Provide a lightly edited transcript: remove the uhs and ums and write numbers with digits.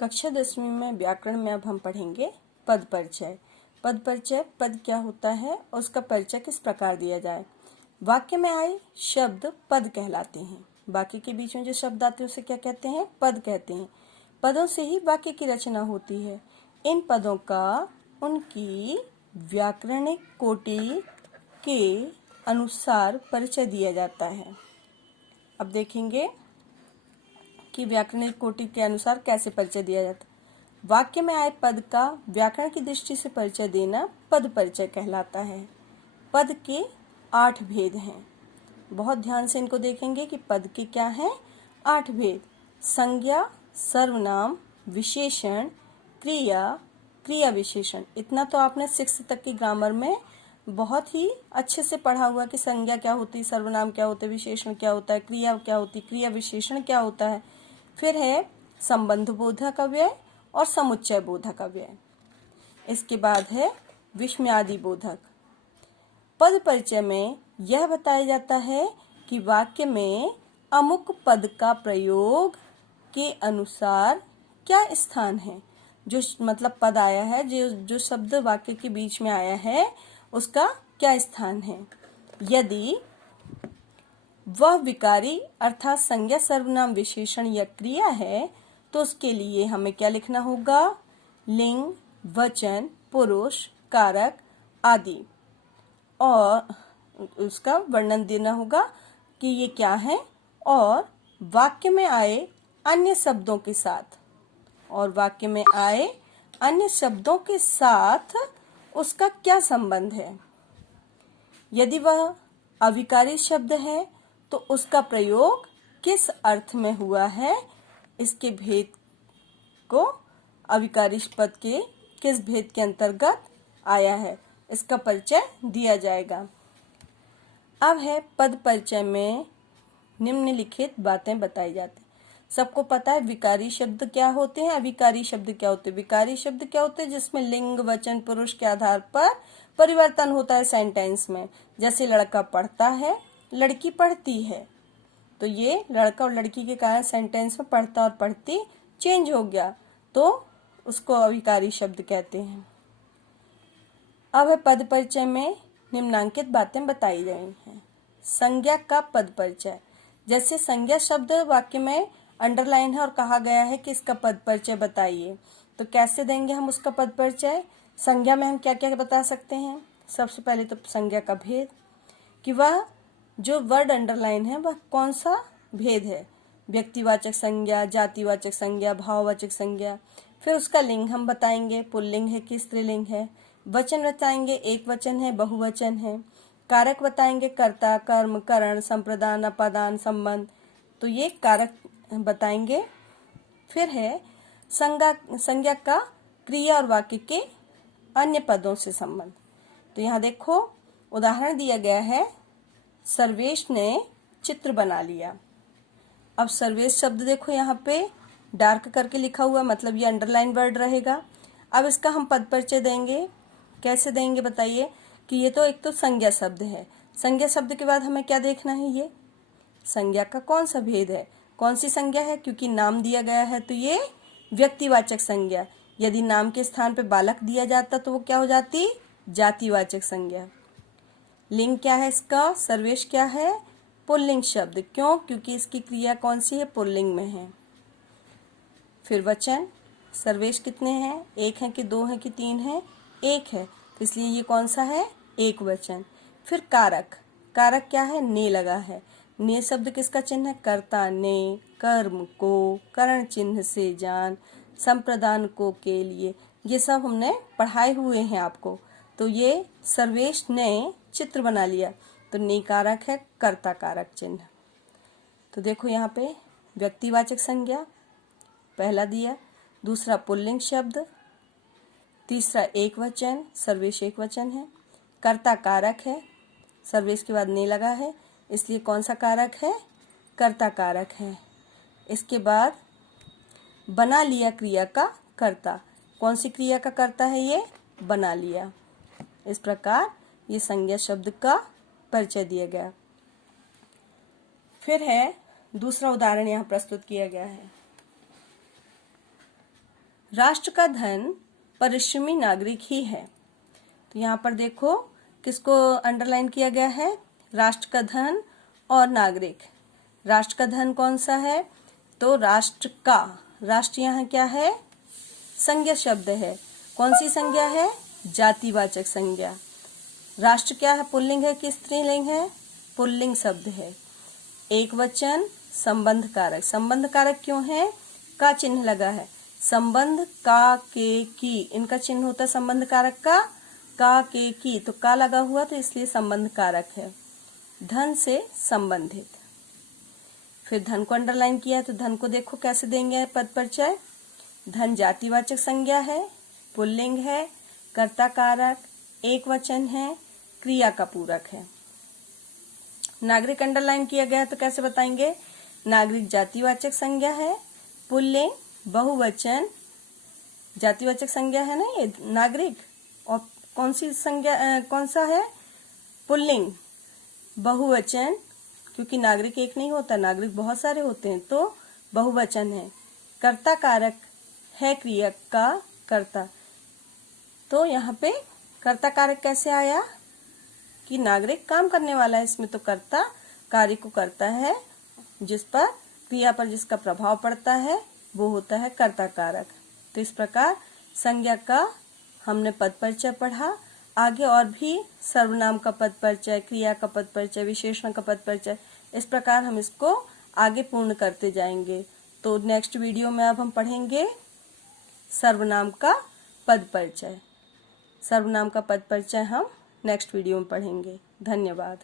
कक्षा 10वीं में व्याकरण में अब हम पढ़ेंगे पद परिचय। पद परिचय, पद क्या होता है और उसका परिचय किस प्रकार दिया जाए। वाक्य में आए शब्द पद कहलाते हैं। वाक्य के बीच में जो शब्द आते हैं उसे क्या कहते हैं? पद कहते हैं। पदों से ही वाक्य की रचना होती है। इन पदों का उनकी व्याकरणिक कोटि के अनुसार परिचय दिया जाता है। अब देखेंगे कि व्याकरणिक कोटि के अनुसार कैसे परिचय दिया जाता है। वाक्य में आए पद का व्याकरण की दृष्टि से परिचय देना पद परिचय कहलाता है। पद के 8 भेद हैं। बहुत ध्यान से इनको देखेंगे कि पद के क्या हैं? 8 भेद। संज्ञा, सर्वनाम, विशेषण, क्रिया, क्रिया विशेषण। इतना तो आपने 6th तक की ग्रामर में बहुत ही अच्छे से पढ़ा हुआ कि संज्ञा क्या होती है, सर्वनाम क्या होते हैं, विशेषण क्या होता है, क्रिया क्या होती है, क्रिया विशेषण क्या होता है। फिर है संबंध बोधक अव्यय और समुच्चय बोधक अव्यय। इसके बाद है विस्मयादि बोधक। पद परिचय में यह बताया जाता है कि वाक्य में अमुक पद का प्रयोग के अनुसार क्या स्थान है। जो मतलब पद आया है, जो शब्द वाक्य के बीच में आया है उसका क्या स्थान है। यदि वह विकारी अर्थात संज्ञा, सर्वनाम, विशेषण या क्रिया है तो उसके लिए हमें क्या लिखना होगा? लिंग, वचन, पुरुष, कारक आदि, और उसका वर्णन देना होगा कि ये क्या है, और वाक्य में आए अन्य शब्दों के साथ, उसका क्या संबंध है। यदि वह अविकारी शब्द है तो उसका प्रयोग किस अर्थ में हुआ है, इसके भेद को अविकारी पद के किस भेद के अंतर्गत आया है, इसका परिचय दिया जाएगा। अब है पद परिचय में निम्नलिखित बातें बताई जाती हैं। सबको पता है विकारी शब्द क्या होते हैं, अविकारी शब्द क्या होते हैं। विकारी शब्द क्या होते हैं? जिसमें लिंग, वचन, पुरुष के आधार पर परिवर्तन होता है सेंटेंस में। जैसे लड़का पढ़ता है, लड़की पढ़ती है, तो ये लड़का और लड़की के कारण सेंटेंस में पढ़ता और पढ़ती चेंज हो गया, तो उसको अविकारी शब्द कहते हैं। अब है पद परिचय में निम्नांकित बातें बताई गई हैं। संज्ञा का पद परिचय। जैसे संज्ञा शब्द वाक्य में अंडरलाइन है और कहा गया है कि इसका पद परिचय बताइए, तो कैसे देंगे हम उसका पद परिचय। संज्ञा में हम क्या क्या बता सकते हैं? सबसे पहले तो संज्ञा का भेद, कि वह जो वर्ड अंडरलाइन है वह कौन सा भेद है। व्यक्तिवाचक संज्ञा, जातिवाचक संज्ञा, भाववाचक संज्ञा। फिर उसका लिंग हम बताएंगे, पुल्लिंग है कि स्त्रीलिंग है। वचन बताएंगे, एक वचन है, बहुवचन है। कारक बताएंगे, कर्ता, कर्म, करण, संप्रदान, अपादान, संबंध, तो ये कारक बताएंगे। फिर है संज्ञा का क्रिया और वाक्य के अन्य पदों से संबंध। तो यहाँ देखो उदाहरण दिया गया है, सर्वेश ने चित्र बना लिया। अब सर्वेश शब्द देखो यहाँ पे डार्क करके लिखा हुआ, मतलब ये अंडरलाइन वर्ड रहेगा। अब इसका हम पद परिचय देंगे, कैसे देंगे बताइए। कि ये तो एक तो संज्ञा शब्द है, संज्ञा शब्द के बाद हमें क्या देखना है, ये संज्ञा का कौन सा भेद है, कौन सी संज्ञा है। क्योंकि नाम दिया गया है तो ये व्यक्तिवाचक संज्ञा। यदि नाम के स्थान पे बालक दिया जाता तो वो क्या हो जाती? जातिवाचक संज्ञा। लिंग क्या है इसका? सर्वेश क्या है? पुल्लिंग शब्द। क्यों? क्योंकि इसकी क्रिया कौन सी है? पुल्लिंग में है। फिर वचन, सर्वेश कितने हैं? एक है कि दो है कि तीन है? एक है, तो इसलिए ये कौन सा है? एक वचन। फिर कारक, कारक क्या है? ने लगा है। ने शब्द किसका चिन्ह है? कर्ता ने, कर्म को, करण चिन्ह से जान, संप्रदान को के लिए, ये सब हमने पढ़ाए हुए हैं आपको। तो ये सर्वेश ने चित्र बना लिया, तो ने कारक है, कर्ता कारक चिन्ह। तो देखो यहाँ पे व्यक्तिवाचक संज्ञा पहला दिया, दूसरा पुल्लिंग शब्द, तीसरा एक वचन, सर्वेश एक वचन है। कर्ता कारक है, सर्वेश के बाद ने लगा है, इसलिए कौन सा कारक है? कर्ता कारक है। इसके बाद बना लिया क्रिया का कर्ता। कौन सी क्रिया का कर्ता है ये? बना लिया। इस प्रकार ये संज्ञा शब्द का परिचय दिया गया। फिर है दूसरा उदाहरण यहाँ प्रस्तुत किया गया है। राष्ट्र का धन परिश्रमी नागरिक ही है। तो यहाँ पर देखो किसको अंडरलाइन किया गया है, राष्ट्र का धन और नागरिक। राष्ट्र का धन कौन सा है, तो राष्ट्र का, राष्ट्र यहाँ क्या है, संज्ञा शब्द है। कौन सी संज्ञा है, जातिवाचक संज्ञा। राष्ट्र क्या है, पुल्लिंग है कि स्त्रीलिंग है, पुल्लिंग शब्द है। एक वचन संबंध कारक, संबंध कारक क्यों है, का चिन्ह लगा है। संबंध का, के, की, इनका चिन्ह होता है संबंध कारक का, के, की, तो का लगा हुआ तो इसलिए संबंध कारक है। धन से संबंधित। फिर धन को अंडरलाइन किया तो धन को देखो कैसे देंगे पद परिचय। धन जातिवाचक संज्ञा है, पुल्लिंग है, कर्ता कारक, एक वचन है, क्रिया का पूरक है। नागरिक अंडरलाइन किया गया तो कैसे बताएंगे, नागरिक जातिवाचक संज्ञा है, पुल्लिंग, बहुवचन, जातिवाचक संज्ञा है ना ये नागरिक, और कौन सी संज्ञा, कौन सा है, पुल्लिंग, बहुवचन, क्योंकि नागरिक एक नहीं होता, नागरिक बहुत सारे होते हैं तो बहुवचन है। कर्ता कारक है क्रिया का कर्ता, तो यहाँ पे कर्ता कारक कैसे आया कि नागरिक काम करने वाला है, इसमें तो कर्ता कार्य को करता है, जिस पर क्रिया पर जिसका प्रभाव पड़ता है वो होता है कर्ता कारक। तो इस प्रकार संज्ञा का हमने पद परिचय पढ़ा। आगे और भी सर्वनाम का पद परिचय, क्रिया का पद परिचय, विशेषण का पद परिचय, इस प्रकार हम इसको आगे पूर्ण करते जाएंगे। तो नेक्स्ट वीडियो में अब हम पढ़ेंगे सर्वनाम का पद परिचय। सर्वनाम का पद परिचय हम नेक्स्ट वीडियो में पढ़ेंगे। धन्यवाद।